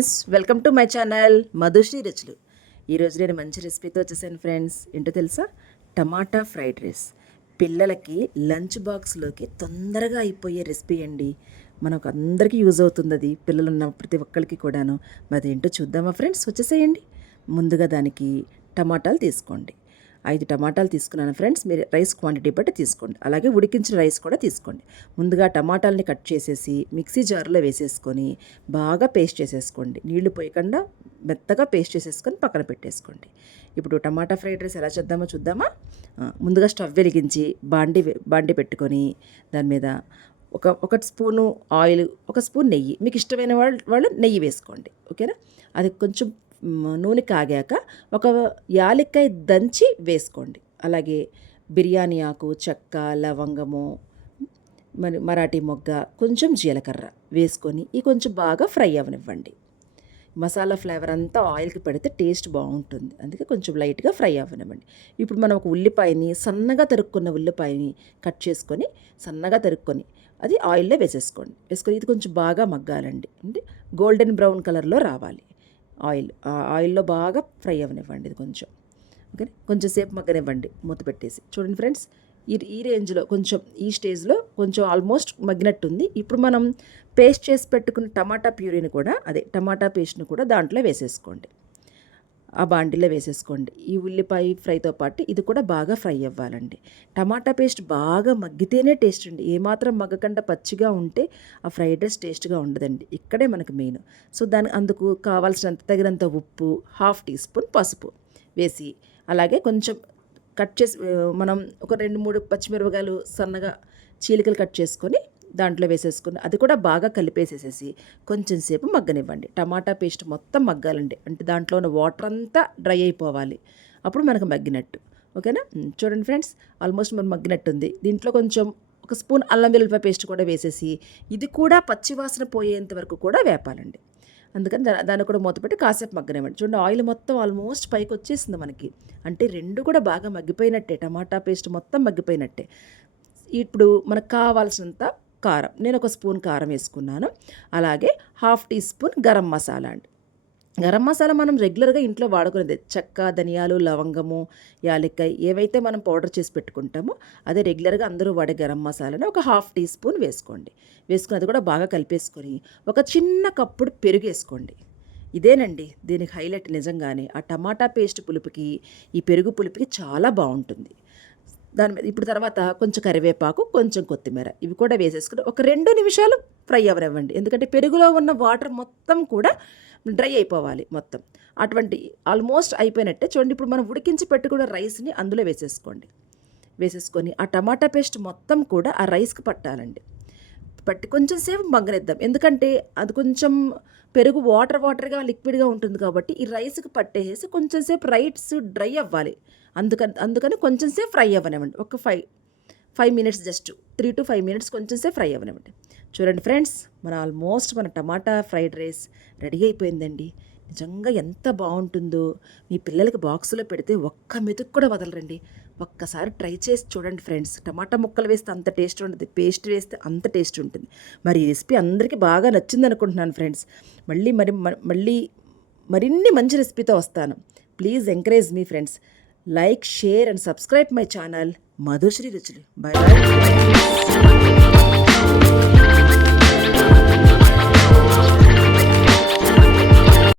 Friends welcome to my channel Madhushri రుచులు. ఈరోజు నేను మంచి రెసిపీతో వచ్చేసాను ఫ్రెండ్స్. ఏంటో తెలుసా? Tomato fried rice. పిల్లలకి లంచ్ బాక్స్లోకి తొందరగా అయిపోయే రెసిపీ అండి. మనకు అందరికీ యూజ్ అవుతుంది అది పిల్లలు ఉన్న ప్రతి ఒక్కరికి కూడాను. మరి ఏంటో చూద్దామా ఫ్రెండ్స్? వచ్చేసేయండి. ముందుగా దానికి టమాటాలు తీసుకోండి. ఐదు టమాటాలు తీసుకున్నాను ఫ్రెండ్స్. మీరు రైస్ క్వాంటిటీ బట్టి తీసుకోండి. అలాగే ఉడికించిన రైస్ కూడా తీసుకోండి. ముందుగా టమాటాలని కట్ చేసేసి మిక్సీ జార్లో వేసేసుకొని బాగా పేస్ట్ చేసేసుకోండి. నీళ్ళు పోయకుండా మెత్తగా పేస్ట్ చేసేసుకొని పక్కన పెట్టేసుకోండి. ఇప్పుడు టమాటా ఫ్రైడ్ రైస్ ఎలా చేద్దామో చూద్దామా? ముందుగా స్టవ్ వెలిగించి బాండి బాండి పెట్టుకొని దాని మీద ఒక ఒక స్పూను ఆయిల్ ఒక స్పూన్ నెయ్యి. మీకు ఇష్టమైన వాళ్ళు వాళ్ళు నెయ్యి వేసుకోండి. ఓకేనా? అది కొంచెం నూనె కాగాక ఒక యాలక్కాయ దంచి వేసుకోండి. అలాగే బిర్యానీ ఆకు చెక్క లవంగము మరి మరాఠీ మొగ్గ కొంచెం జీలకర్ర వేసుకొని ఈ కొంచెం బాగా ఫ్రై అవ్వనివ్వండి మసాలా ఫ్లేవర్ అంతా ఆయిల్కి పెడితే టేస్ట్ బాగుంటుంది. అందుకే కొంచెం లైట్గా ఫ్రై అవ్వనివ్వండి ఇప్పుడు మనం ఒక ఉల్లిపాయని సన్నగా తరుక్కున్న ఉల్లిపాయని కట్ చేసుకొని సన్నగా తరుక్కొని అది ఆయిల్లో వేసేసుకోండి. వేసుకొని ఇది కొంచెం బాగా మగ్గాలండి. అంటే గోల్డెన్ బ్రౌన్ కలర్లో రావాలి. ఆయిల్ ఆ ఆయిల్లో బాగా ఫ్రై అవ్వనివ్వండి ఇది కొంచెం. ఓకే? కొంచెం సేపు మగ్గనివ్వండి మూత పెట్టేసి. చూడండి ఫ్రెండ్స్ ఈ ఈ రేంజ్లో కొంచెం ఈ స్టేజ్లో కొంచెం ఆల్మోస్ట్ మగ్గినట్టుంది. ఇప్పుడు మనం పేస్ట్ చేసి పెట్టుకున్న టమాటా ప్యూరీని కూడా అదే టమాటా పేస్ట్ని కూడా దాంట్లో వేసేసుకోండి. ఆ బాండిలో వేసేసుకోండి. ఈ ఉల్లిపాయ ఫ్రైతో పాటు ఇది కూడా బాగా ఫ్రై అవ్వాలండి. టమాటా పేస్ట్ బాగా మగ్గితేనే టేస్ట్ అండి. ఏమాత్రం మగ్గకుండా పచ్చిగా ఉంటే ఆ ఫ్రైడ్ రైస్ టేస్ట్గా ఉండదండి. ఇక్కడే మనకు మెయిన్. సో దాని అందుకు కావాల్సినంత తగినంత ఉప్పు హాఫ్ టీ స్పూన్ పసుపు వేసి అలాగే కొంచెం కట్ చేసి మనం ఒక రెండు మూడు పచ్చిమిరపకాయలు సన్నగా చీలికలు కట్ చేసుకొని దాంట్లో వేసేసుకుని అది కూడా బాగా కలిపేసేసేసి కొంచెం సేపు మగ్గనివ్వండి. టమాటా పేస్ట్ మొత్తం మగ్గాలండి. అంటే దాంట్లో ఉన్న వాటర్ అంతా డ్రై అయిపోవాలి. అప్పుడు మనకు మగ్గినట్టు. ఓకేనా? చూడండి ఫ్రెండ్స్ ఆల్మోస్ట్ మనం మగ్గినట్టుంది. దీంట్లో కొంచెం ఒక స్పూన్ అల్లం వెల్లుల్లిపాయ పేస్ట్ కూడా వేసేసి ఇది కూడా పచ్చివాసన పోయేంత వరకు కూడా వేపాలండి. అందుకని దా దాన్ని కూడా మూతపెట్టి కాసేపు మగ్గనివ్వండి. చూడండి ఆయిల్ మొత్తం ఆల్మోస్ట్ పైకి వచ్చేసింది మనకి. అంటే రెండు కూడా బాగా మగ్గిపోయినట్టే. టమాటా పేస్ట్ మొత్తం మగ్గిపోయినట్టే. ఇప్పుడు మనకు కావాల్సినంత కారం. నేను ఒక స్పూన్ కారం వేసుకున్నాను. అలాగే half teaspoon garam masala అండి. గరం మసాలా మనం రెగ్యులర్గా ఇంట్లో వాడుకునేది. చెక్క ధనియాలు లవంగము యాలక్కాయ ఏవైతే మనం పౌడర్ చేసి పెట్టుకుంటామో అదే రెగ్యులర్గా అందరూ వాడే గరం మసాలాని ఒక హాఫ్ టీ స్పూన్ వేసుకోండి. వేసుకుని అది కూడా బాగా కలిపేసుకొని ఒక చిన్న కప్పుడు పెరుగు వేసుకోండి. ఇదేనండి దీనికి హైలైట్ నిజంగానే. ఆ టమాటా పేస్ట్ పులుపుకి ఈ పెరుగు పులుపుకి చాలా బాగుంటుంది. దాని మీద ఇప్పుడు తర్వాత కొంచెం కరివేపాకు కొంచెం కొత్తిమీర. ఇవి కూడా వేసేసుకుని ఒక రెండు నిమిషాలు ఫ్రై అవ్వనివ్వండి. ఎందుకంటే పెరుగులో ఉన్న వాటర్ మొత్తం కూడా డ్రై అయిపోవాలి మొత్తం. అటువంటి ఆల్మోస్ట్ అయిపోయినట్టే. చూడండి ఇప్పుడు మనం ఉడికించి పెట్టుకున్న రైస్ని అందులో వేసేసుకోండి. వేసేసుకొని ఆ టమాటా పేస్ట్ మొత్తం కూడా ఆ రైస్కి పట్టాలండి. పట్టి కొంచెం సేపు మగ్గనిద్దాం. ఎందుకంటే అది కొంచెం పెరుగు వాటర్ వాటర్గా లిక్విడ్గా ఉంటుంది కాబట్టి ఈ రైస్కి పట్టేసి కొంచెం సేపు డ్రై అవ్వాలి. అందుకని అందుకని కొంచెం సేపు ఫ్రై అవ్వనివ్వండి. ఒక five five minutes just three to five minutes కొంచెం సేపు ఫ్రై అవ్వనివ్వండి. చూడండి ఫ్రెండ్స్ మన ఆల్మోస్ట్ మన టమాటా ఫ్రైడ్ రైస్ రెడీ అయిపోయిందండి. నిజంగా ఎంత బాగుంటుందో. మీ పిల్లలకి బాక్సులో పెడితే ఒక్క మెతుకు కూడా వదలరండి. ఒక్కసారి ట్రై చేసి చూడండి ఫ్రెండ్స్. టమాటా ముక్కలు వేస్తే అంత టేస్ట్ ఉంటుంది. పేస్ట్ వేస్తే అంత టేస్ట్ ఉంటుంది. మరి ఈ రెసిపీ అందరికీ బాగా నచ్చింది అనుకుంటున్నాను ఫ్రెండ్స్. మళ్ళీ మరి మళ్ళీ మరిన్ని మంచి రెసిపీతో వస్తాను. Please encourage me friends. Like share and subscribe my channel. Madhushri రుచులు. Bye bye.